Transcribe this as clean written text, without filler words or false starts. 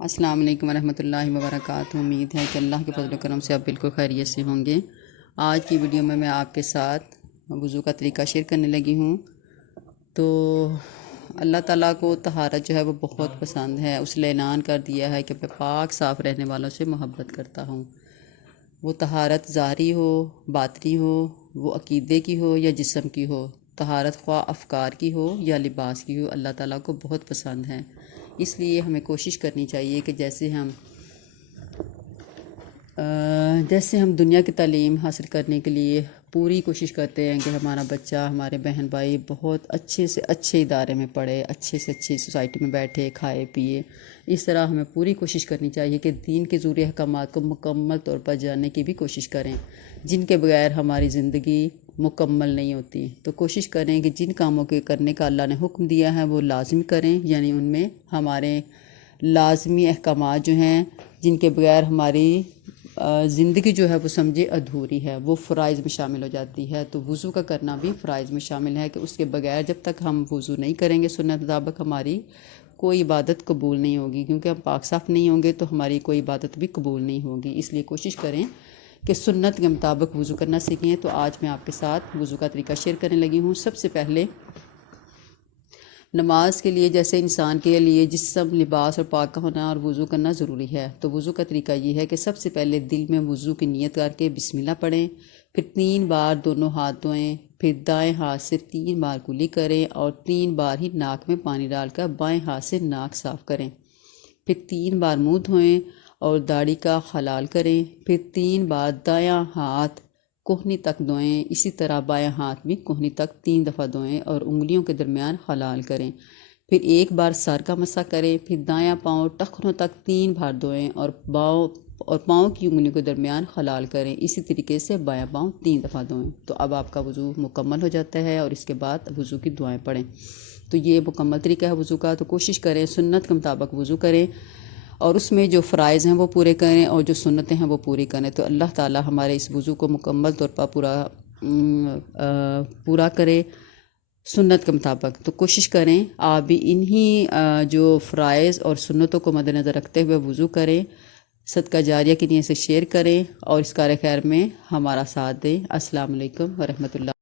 السلام علیکم ورحمۃ اللہ وبرکاتہ۔ امید ہے کہ اللہ کے فضل و کرم سے آپ بالکل خیریت سے ہوں گے۔ آج کی ویڈیو میں آپ کے ساتھ وضو کا طریقہ شیئر کرنے لگی ہوں۔ تو اللہ تعالیٰ کو طہارت جو ہے وہ بہت پسند ہے۔ اس نے اعلان کر دیا ہے کہ میں پاک صاف رہنے والوں سے محبت کرتا ہوں۔ وہ طہارت ظاہری ہو، باطنی ہو، وہ عقیدے کی ہو یا جسم کی ہو، طہارت خواہ افکار کی ہو یا لباس کی ہو، اللہ تعالیٰ کو بہت پسند ہے۔ اس لیے ہمیں کوشش کرنی چاہیے کہ جیسے ہم دنیا کی تعلیم حاصل کرنے کے لیے پوری کوشش کرتے ہیں کہ ہمارا بچہ، ہمارے بہن بھائی بہت اچھے سے اچھے ادارے میں پڑھے، اچھے سے اچھی سوسائٹی میں بیٹھے، کھائے پیے، اس طرح ہمیں پوری کوشش کرنی چاہیے کہ دین کے ضروری احکامات کو مکمل طور پر جاننے کی بھی کوشش کریں، جن کے بغیر ہماری زندگی مکمل نہیں ہوتی۔ تو کوشش کریں کہ جن کاموں کے کرنے کا اللہ نے حکم دیا ہے وہ لازم کریں، یعنی ان میں ہمارے لازمی احکامات جو ہیں جن کے بغیر ہماری زندگی جو ہے وہ سمجھے ادھوری ہے، وہ فرائض میں شامل ہو جاتی ہے۔ تو وضو کا کرنا بھی فرائض میں شامل ہے کہ اس کے بغیر جب تک ہم وضو نہیں کریں گے سنت مطابق ہماری کوئی عبادت قبول نہیں ہوگی، کیونکہ ہم پاک صاف نہیں ہوں گے تو ہماری کوئی عبادت بھی قبول نہیں ہوگی۔ اس لیے کوشش کریں کہ سنت کے مطابق وضو کرنا سیکھیں۔ تو آج میں آپ کے ساتھ وضو کا طریقہ شیئر کرنے لگی ہوں۔ سب سے پہلے نماز کے لیے جیسے انسان کے لیے جسم، لباس اور پاک ہونا اور وضو کرنا ضروری ہے، تو وضو کا طریقہ یہ ہے کہ سب سے پہلے دل میں وضو کی نیت کر کے بسم اللہ پڑھیں، پھر 3 بار دونوں ہاتھ دھوئیں، پھر دائیں ہاتھ سے 3 بار کلی کریں اور 3 بار ہی ناک میں پانی ڈال کر بائیں ہاتھ سے ناک صاف کریں، پھر 3 بار منہ دھوئیں اور داڑھی کا خلال کریں، پھر 3 بار دایاں ہاتھ کوہنی تک دھوئیں، اسی طرح بایاں ہاتھ بھی کوہنی تک 3 دفعہ دھوئیں اور انگلیوں کے درمیان خلال کریں، پھر 1 بار سر کا مسح کریں، پھر دایاں پاؤں ٹخنوں تک 3 بار دھوئیں اور پاؤں کی انگلیوں کے درمیان خلال کریں، اسی طریقے سے بایاں پاؤں 3 دفعہ دھوئیں۔ تو اب آپ کا وضو مکمل ہو جاتا ہے اور اس کے بعد وضو کی دعائیں پڑھیں۔ تو یہ مکمل طریقہ ہے وضو کا۔ تو کوشش کریں سنت کے مطابق وضو کریں اور اس میں جو فرائض ہیں وہ پورے کریں اور جو سنتیں ہیں وہ پوری کریں۔ تو اللہ تعالیٰ ہمارے اس وضو کو مکمل طور پر پورا کرے سنت کے مطابق۔ تو کوشش کریں آپ بھی انہی جو فرائض اور سنتوں کو مد نظر رکھتے ہوئے وضو کریں، صدقہ جاریہ کی نیت سے شیئر کریں اور اس کار خیر میں ہمارا ساتھ دیں۔ السلام علیکم ورحمۃ اللہ۔